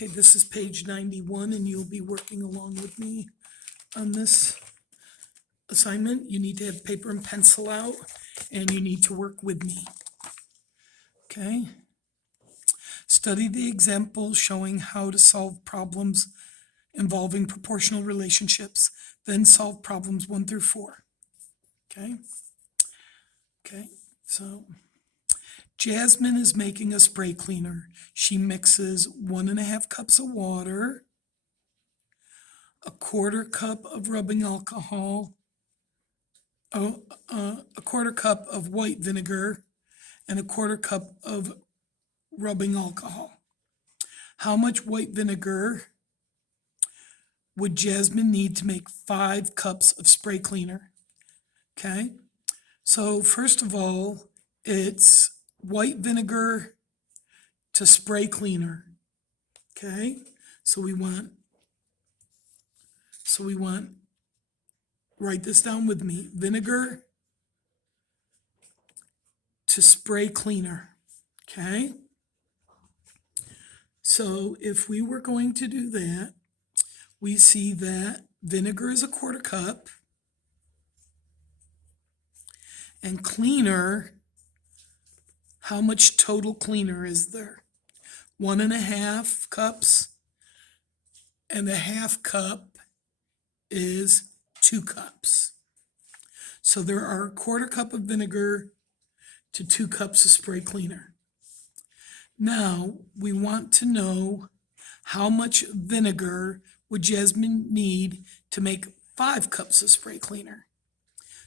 Okay, this is page 91, and you'll be working along with me on this assignment. You need to have paper and pencil out, and you need to work with me. Okay? Study the examples showing how to solve problems involving proportional relationships, then solve problems 1 through 4. Okay? Okay, so Jasmine is making a spray cleaner. She mixes 1.5 cups of water, a 1/4 cup of rubbing alcohol, a 1/4 cup of white vinegar, and a 1/4 cup of rubbing alcohol. How much white vinegar would Jasmine need to make 5 cups of spray cleaner? Okay, so first of all, it's white vinegar to spray cleaner. Okay, so we want, write this down with me, vinegar to spray cleaner. Okay, so if we were going to do that, we see that vinegar is a 1/4 cup, and cleaner, how much total cleaner is there? 1.5 cups, and a 1/2 cup is 2 cups. So there are a 1/4 cup of vinegar to 2 cups of spray cleaner. Now, we want to know how much vinegar would Jasmine need to make 5 cups of spray cleaner.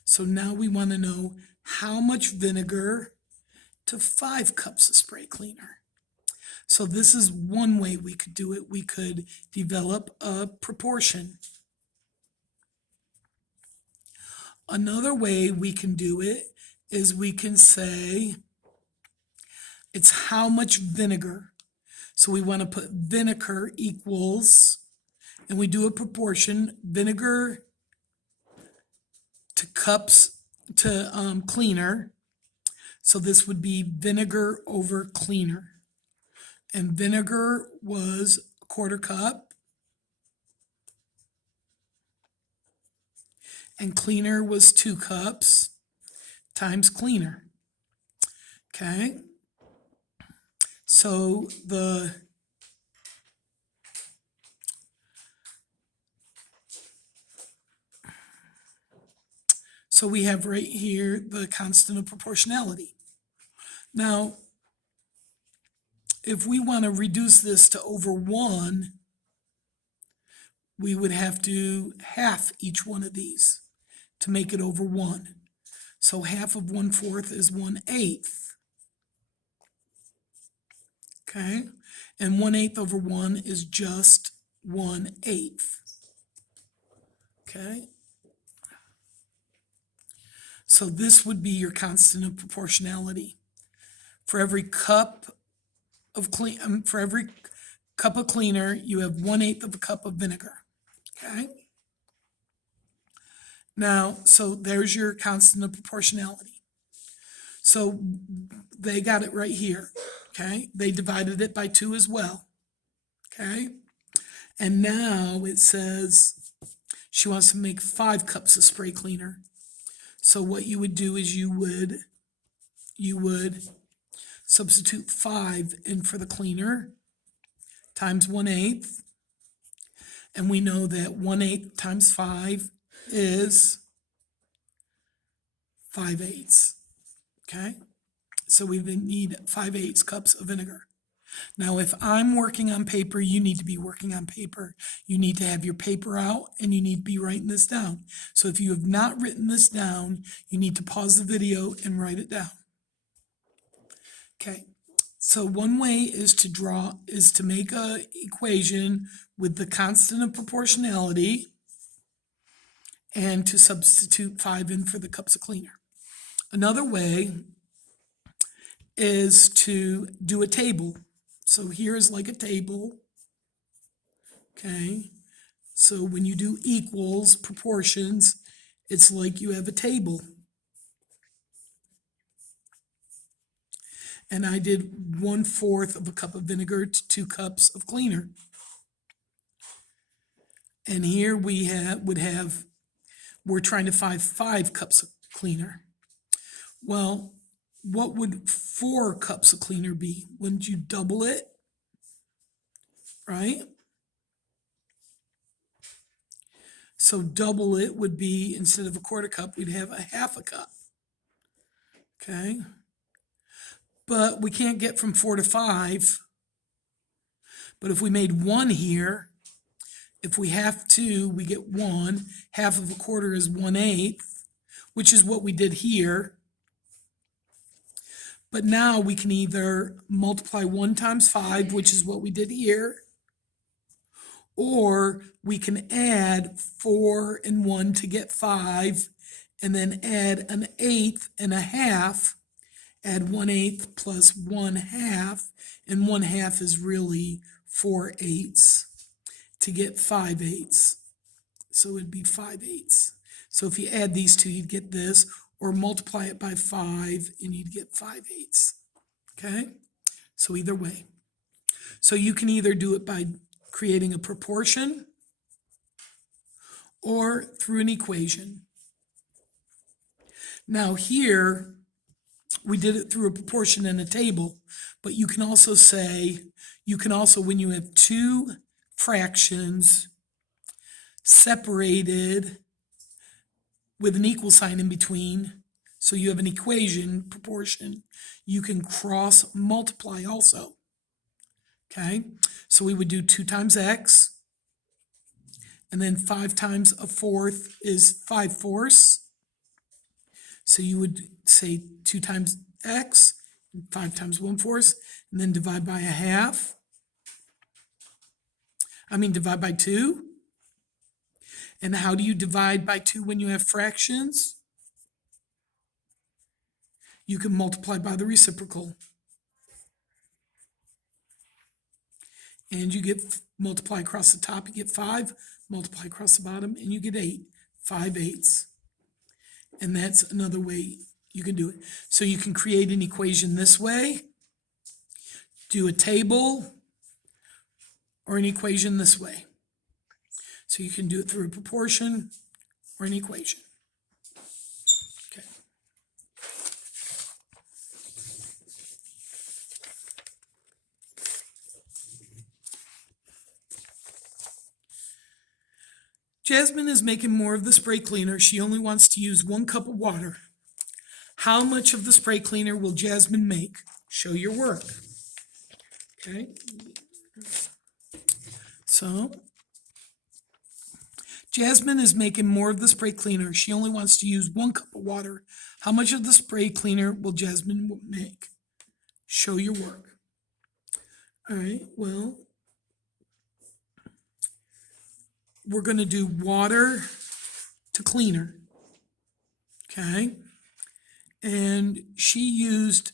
So now we want to know how much vinegar to 5 cups of spray cleaner. So this is one way we could do it. We could develop a proportion. Another way we can do it is we can say it's how much vinegar. So we want to put vinegar equals, and we do a proportion, vinegar to cups to cleaner. So this would be vinegar over cleaner. And vinegar was a 1/4 cup, and cleaner was 2 cups times cleaner. Okay, so we have right here the constant of proportionality. Now, if we want to reduce this to over 1, we would have to half each one of these to make it over 1. So half of 1/4 is 1/8. Okay, and 1/8 over 1 is just 1/8. Okay, so this would be your constant of proportionality. For every cup of cleaner, you have 1/8 of a cup of vinegar. Okay, now, so there's your constant of proportionality. So they got it right here. Okay, they divided it by 2 as well. Okay, and now it says she wants to make 5 cups of spray cleaner. So what you would do is you would substitute 5 in for the cleaner times 1/8, and we know that 1/8 times 5 is 5/8. Okay, so we then need 5/8 cups of vinegar. Now, if I'm working on paper, you need to be working on paper. You need to have your paper out, and you need to be writing this down. So if you have not written this down, you need to pause the video and write it down. Okay, so one way is to make a equation with the constant of proportionality and to substitute 5 in for the cups of cleaner. Another way is to do a table. So here's like a table. Okay, so when you do equals, proportions, it's like you have a table. and I did 1/4 of a cup of vinegar to 2 cups of cleaner. And here we we're trying to find 5 cups of cleaner. Well, what would 4 cups of cleaner be? Wouldn't you double it? Right? So double it would be, instead of a 1/4 cup, we'd have a 1/2 cup. Okay? But we can't get from 4 to 5. But if we made 1 here, if we have 2, we get 1. 1/2 of a 1/4 is 1/8, which is what we did here. But now we can either multiply 1 times 5, which is what we did here, or we can add 4 and 1 to get 5, and then add 1/8 and 1/2, add 1/8 plus 1/2, and 1/2 is really 4/8 to get 5/8. So it'd be 5/8. So if you add these two, you'd get this, or multiply it by 5 and you'd get 5/8. Okay? So either way. So you can either do it by creating a proportion or through an equation. Now here, we did it through a proportion in a table, but you can also when you have 2 fractions separated with an equal sign in between, so you have an equation, proportion, you can cross multiply also. Okay, so we would do 2 times x, and then 5 times a 4th is 5/4. So you would say 2 times x, 5 times 1/4, and then divide by 1/2. Divide by 2. And how do you divide by 2 when you have fractions? You can multiply by the reciprocal. And you get, multiply across the top, you get 5, multiply across the bottom, and you get 8, 5/8. And that's another way you can do it. So you can create an equation this way, do a table, or an equation this way. So you can do it through a proportion or an equation. Okay. Jasmine is making more of the spray cleaner. She only wants to use 1 cup of water. How much of the spray cleaner will Jasmine make? Show your work. Okay. So, Jasmine is making more of the spray cleaner. She only wants to use 1 cup of water. How much of the spray cleaner will Jasmine make? Show your work. All right, well, we're going to do water to cleaner. Okay, and she used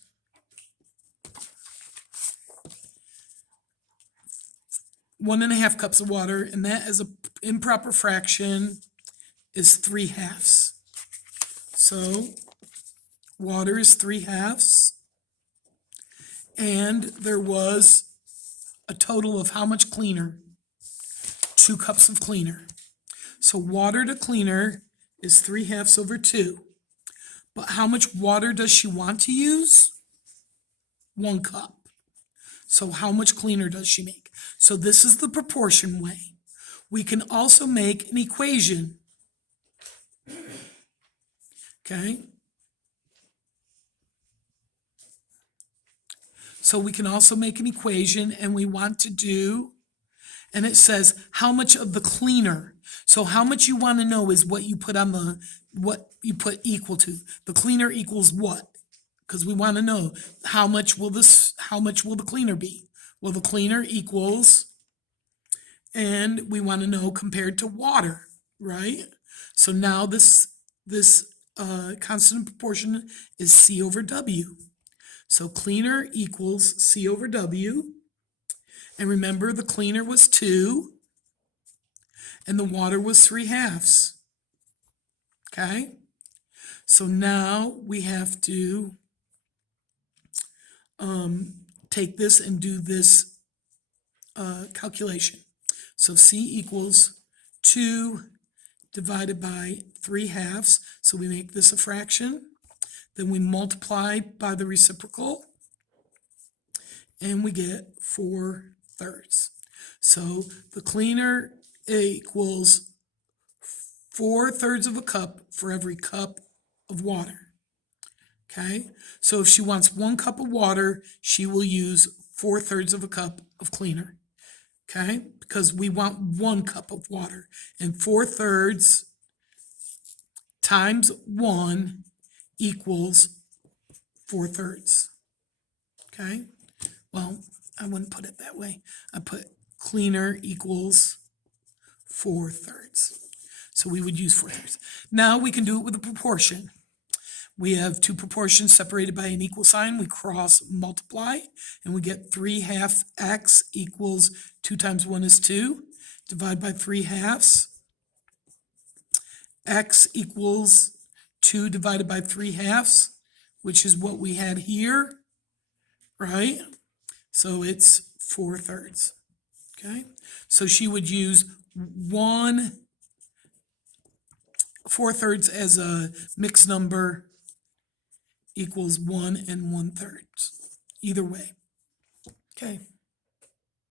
1.5 cups of water, and that as an improper fraction is 3/2. So water is 3/2, and there was a total of how much cleaner? 2 cups of cleaner. So water to cleaner is 3/2 over 2. But how much water does she want to use? 1 cup. So how much cleaner does she make? So this is the proportion way. We can also make an equation. Okay? So we can also make an equation, and we want to do, and it says how much of the cleaner. So how much you want to know is what you put on the, what you put equal to. The cleaner equals what? Because we want to know how much will the cleaner be? Well, the cleaner equals, and we want to know compared to water, right? So now this constant proportion is C over W. So cleaner equals C over W. And remember, the cleaner was 2, and the water was 3/2. Okay? So now we have to take this and do this calculation. So C equals 2 divided by 3/2, so we make this a fraction. Then we multiply by the reciprocal, and we get 4/3. So the cleaner equals 4/3 of a cup for every cup of water. Okay, so if she wants 1 cup of water, she will use 4/3 of a cup of cleaner. Okay, because we want 1 cup of water, and 4/3 times 1 equals 4/3. Okay, well, I wouldn't put it that way. I put cleaner equals 4/3. So we would use 4/3. Now we can do it with a proportion. We have two proportions separated by an equal sign. We cross multiply, and we get 3/2 x equals 2 times 1 is 2. Divide by 3/2. X equals 2 divided by 3/2, which is what we had here, right? So it's 4/3. Okay, so she would use 4/3 as a mixed number equals 1 1/3. Either way. Okay.